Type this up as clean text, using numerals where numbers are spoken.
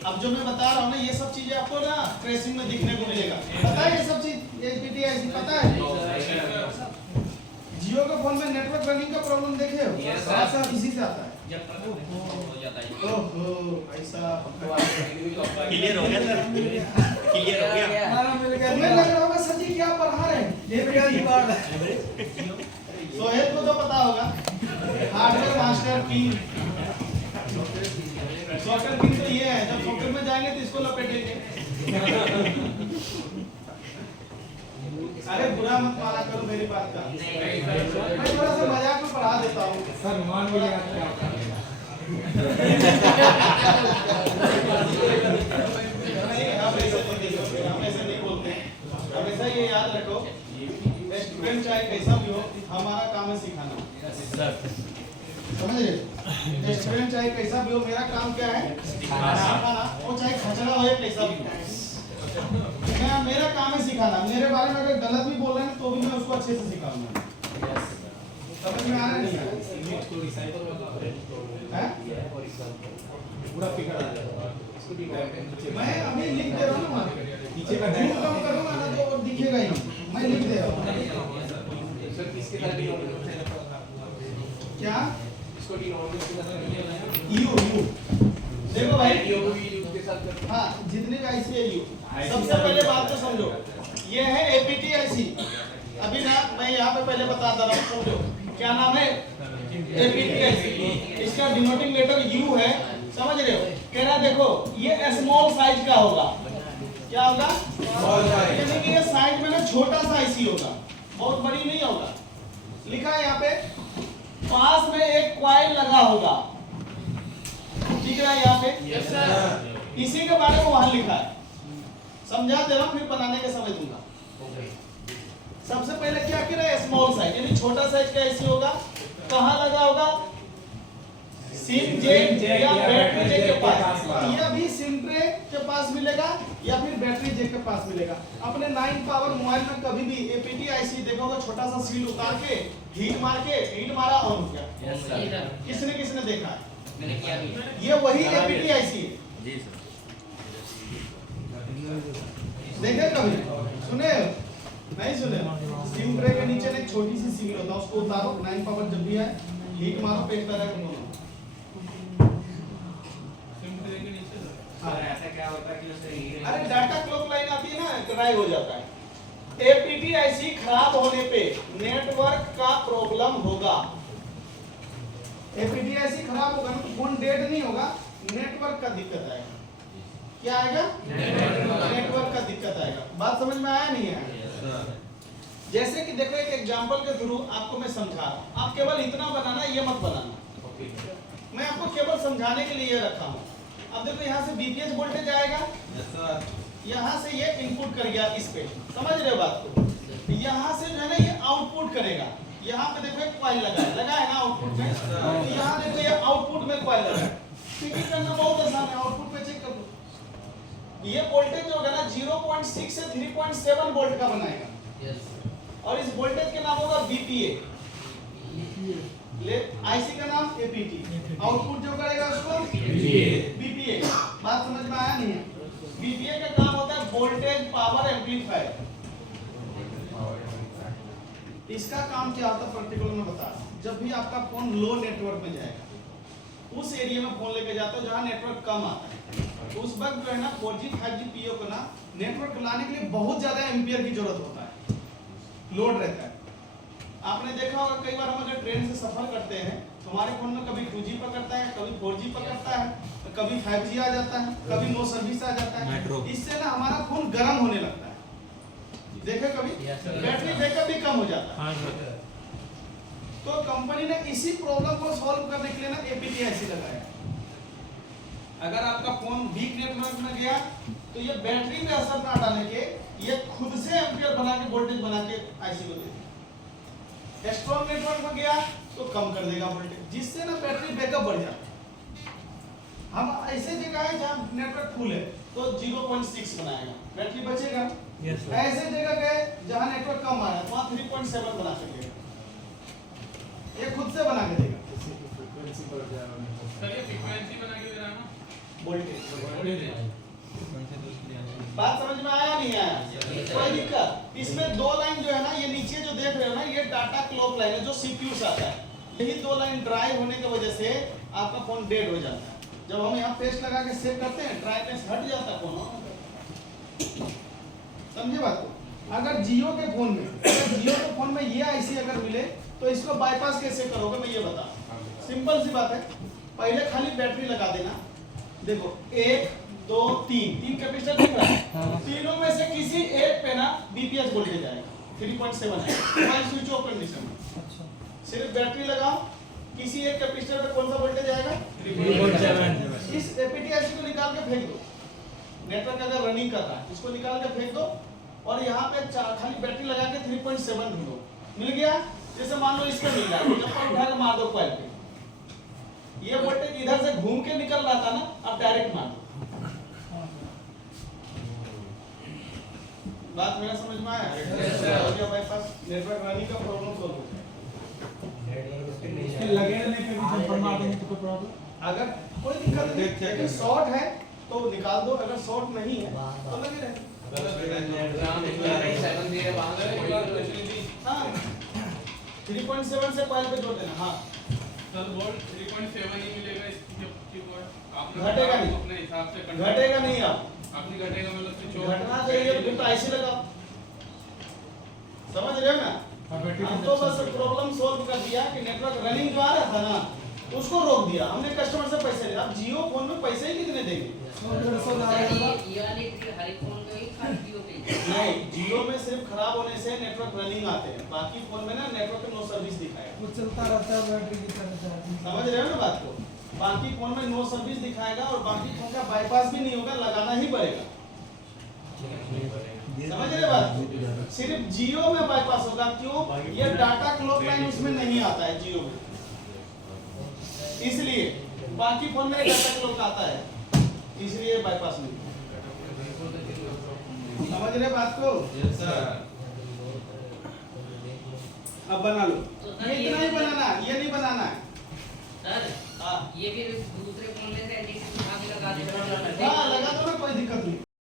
अब जो मैं बता रहा हूँ ना ये सब चीजें आपको ना ट्रेसिंग में दिखने को मिलेगा। पता है ये सब चीज एपीटी ऐसी पता है? जियो के फोन में नेटवर्क रनिंग का प्रॉब्लम देखे हो? ऐसा इसी से आता है। ओहो ऐसा क्लियर हो गया सर, क्लियर हो गया। तुम्हें लग रहा होगा सर जी क्या पढ़ा रहे हैं? सोहेल को तो पता होगा हार्डवेयर मास्टर की सॉफ्टवेयर की तो ये है, जब सॉफ्टवेयर में जाएंगे तो इसको लपेटेंगे। अरे बुरा मत माना करो मेरी बात का, मैं थोड़ा सा मजाक में पढ़ा देता हूँ सर मान लिया क्या नहीं, आप ऐसे नहीं देखोगे, हम ऐसे नहीं बोलते हैं। हमेशा ये याद रखो स्टूडेंट चाहे कैसा भी हो हमारा काम है सिखाना, समझ रहे? स्टूडेंट चाहे कैसा भी हो मेरा काम क्या है? सिखाना। वो चाहे खचड़ा हो या कैसा भी हो, मेरा काम है सिखाना। मेरे बारे में अगर गलत भी बोल रहे हैं तो भी मैं उसको अच्छे से सिखाऊंगा। समझ में आ रहा नहीं? पूरा फिगर आ जाएगा। मैं अभी लिख दे रहा हूँ ना, पीछे का जूम कम करूँगा ना तो दिखेगा ही। मैं लिख दे रहा हूँ क्या यू देखो भाई, हाँ जितने भी आईसी है यू। सबसे पहले बात तो समझो, ये है एपीटी आईसी। अभी ना मैं यहाँ पे पहले बताता रहा हूँ, समझो क्या नाम है? APT IC. इसका डिनोटिंग लेटर यू है, समझ रहे हो? कह रहा देखो ये स्मॉल साइज का होगा। क्या होगा? यानी कि ये साइज में ना छोटा सा आईसी होगा, बहुत बड़ी नहीं होगा। लिखा है यहाँ पे पास में एक कॉइल लगा होगा, ठीक है यहाँ पे? Yes sir. इसी के बारे में वहां लिखा है, समझा दे रहा हूं फिर बनाने के समझ दूंगा। सबसे पहले क्या कह रहा है? स्मॉल साइज यानी छोटा साइज का ऐसी होगा। कहां लगा होगा? सिम जेक या बैटरी जेक के पास, या भी सिम ट्रे के पास मिलेगा या फिर बैटरी जेक के पास मिलेगा। अपने 9 पावर मोबाइल में कभी भी एपीटी आईसी देखोगे छोटा सा सील उतार के हीट मारा ऑन हो गया। Yes sir. किसने देखा है? मैंने किया भी। ये वही एपीटी आईसी है जी सर। देखे कभी? सुने? नहीं सुने? सिम ट्रे के नीचे एक छोटी सी सील होता है, उसको उतारो 9 पावर जब भी है हीट मारो पे तरह का दोनों। ऐसा क्या होता है कि उससे अरे डाटा क्लॉक लाइन आती है ना, ड्राई हो जाता है। एपीटी आईसी खराब होने पे नेटवर्क का प्रॉब्लम होगा। एपीटी आईसी खराब होगा ना तो फोन डेड नहीं होगा, नेटवर्क का दिक्कत आएगा। क्या आएगा? नेटवर्क का दिक्कत आएगा। बात समझ में आया नहीं है? जैसे कि देखो एक एग्जांपल के थ्रू आपको मैं समझा रहा हूं। आप केवल इतना बनाना, ये मत बनाना। मैं आपको केवल समझाने के लिए रखा हूं। अब देखो यहाँ से बीपीएच वोल्टेज आएगा, यहाँ से ये इनपुट कर गया इस पे, समझ रहे हो बात को? यहाँ से जो है ना ये आउटपुट करेगा। यहाँ पे देखो एक कॉइल लगा है ना आउटपुट में, तो यहाँ देखो ये आउटपुट में कॉइल लगा है। फिटिंग करना बहुत आसान है, आउटपुट पे चेक कर लो। ये वोल्टेज जो होगा ना 0.6 से 3.7 वोल्ट का बनाएगा। और इस वोल्टेज के नाम होगा बीपीए। आईसी का नाम एपीटी। आउटपुट जो करेगा उसको बीपीए। बात समझ में आया नहीं है? बीपीए का काम होता है वोल्टेज पावर एम्पलीफायर। इसका काम क्या होता है पर्टिकुलर में बता। जब भी आपका फोन लो नेटवर्क में जाएगा, उस एरिया में फोन लेके जाते हो जहां नेटवर्क कम आता है, तो उस वक्त जो है ना 4G 5G पीओ को ना नेटवर्क लाने के लिए बहुत ज्यादा एम्पियर की जरूरत होता है, लोड रहता है। आपने देखा होगा कई बार हम अगर ट्रेन से सफर करते हैं तो हमारे फोन में कभी 2G पकड़ता है, कभी 4G पकड़ता है, कभी 5G आ जाता है, कभी नो सर्विस आ जाता है। इससे ना हमारा फोन गर्म होने लगता है। देखे कभी? बैटरी बैकअप भी कम हो जाता है। तो कंपनी ने इसी प्रॉब्लम को सॉल्व करने के लिए ना एपीटी आईसी लगाया। अगर आपका फोन वीक नेटवर्क में गया तो ये बैटरी पे असर ना डालने के ये खुद से एम्पियर बना के वोल्टेज बना के आईसी को देगा। स्ट्रॉन्ग नेटवर्क में गया तो कम कर देगा वोल्टेज, जिससे ना बैटरी बैकअप बढ़ जाता है। हम ऐसे जगह है जहां नेटवर्क फुल है तो 0.6 बनाएगा, बैटरी बचेगा। ऐसे जगह गए जहां नेटवर्क कम आ रहा है वहां 3.7 बना सकेगा, ये खुद से बना के देगा। फ्रीक्वेंसी बना के दे रहा है ना वोल्टेज बात समझ में आया नहीं आया? कोई दिक्कत? इसमें दो लाइन जो है ना, ये नीचे जो देख रहे हो ना, ये डाटा क्लॉक लाइन है जो सीपीयू से आता है। यही दो लाइन ड्राई होने की वजह से आपका फोन डेड हो जाता है। जब हम यहाँ पेस्ट लगा के सेव करते हैं, ड्राइनेस हट जाता है फोन। समझे बात को? अगर जियो के फोन में ये आईसी अगर मिले तो इसको बाईपास कैसे करोगे, मैं ये बता। सिंपल सी बात है, पहले खाली बैटरी लगा देना। देखो 1 2 3 कैपेसिटर दिख रहा है, तीनों में से किसी एक पे ना बीपीएस वोल्टेज आएगा 3.7 है, मोबाइल स्विच ऑफ कंडीशन में। सिर्फ बैटरी लगाओ, किसी एक कैपेसिटर पे कौन सा वोल्टेज आएगा 3.7। इस एपीटीआईसी को निकाल के फेंक दो। नेटवर्क अगर रनिंग कर रहा है इसको निकाल के फेंक दो और यहाँ पे खाली बैटरी लगा के 3.7 ढूंढो। मिल गया? जैसे मान लो इसको मिल गया, चप्पल उठा के मार दो कॉइल पे, ये वोल्टेज इधर से घूम के निकल रहा था ना, अब डायरेक्ट मार दो। बात मेरा समझ में आया? हो गया बाईपास, नेटवर्क रनिंग का प्रॉब्लम सॉल्व हो गया। लगे रहने पे भी जब बनवा देंगे तो कोई प्रॉब्लम? अगर कोई दिक्कत नहीं, अगर शॉर्ट है तो निकाल दो, अगर शॉर्ट नहीं है तो लगे रहे। हाँ 3.7 से कॉइल पे जोड़ देना। हाँ सर वोल्ट 3.7 ही मिलेगा इसकी को आपने घटेगा नहीं, अपने हिसाब से घटेगा नहीं। आप आपने घटेगा मतलब स्विच घटना चाहिए तो ऐसे लगाओ। समझ रहे हो ना? हम तो बस प्रॉब्लम सॉल्व कर दिया कि नेटवर्क रनिंग जो आ रहा था ना उसको रोक दिया हमने, कस्टमर से पैसे लिया। अब जियो फोन में पैसे ही कितने देंगे? नहीं, जियो में सिर्फ खराब होने से नेटवर्क रनिंग आते हैं, बाकी फोन में ना नेटवर्क नो सर्विस दिखाएगा। वो चलता रहता है बैटरी की तरह। समझ रहे हो ना बात को? बाकी फोन में नो सर्विस दिखाएगा और बाकी फोन का बाईपास भी नहीं होगा, लगाना ही पड़ेगा। समझ रहे बात को? सिर्फ जियो में बाईपास होगा। क्यों? ये डाटा क्लॉक लाइन उसमें नहीं आता है जियो में, इसलिए बाकी फोन में डाटा क्लॉक आता है, इसलिए बाईपास नहीं। समझ रहे बात को? अब बना लो। ये इतना ही बनाना, ये नहीं बनाना है। सर हाँ ये भी दूसरे फोन में से एडिट लगा दे। हाँ लगा दो ना, कोई दिक्कत नहीं।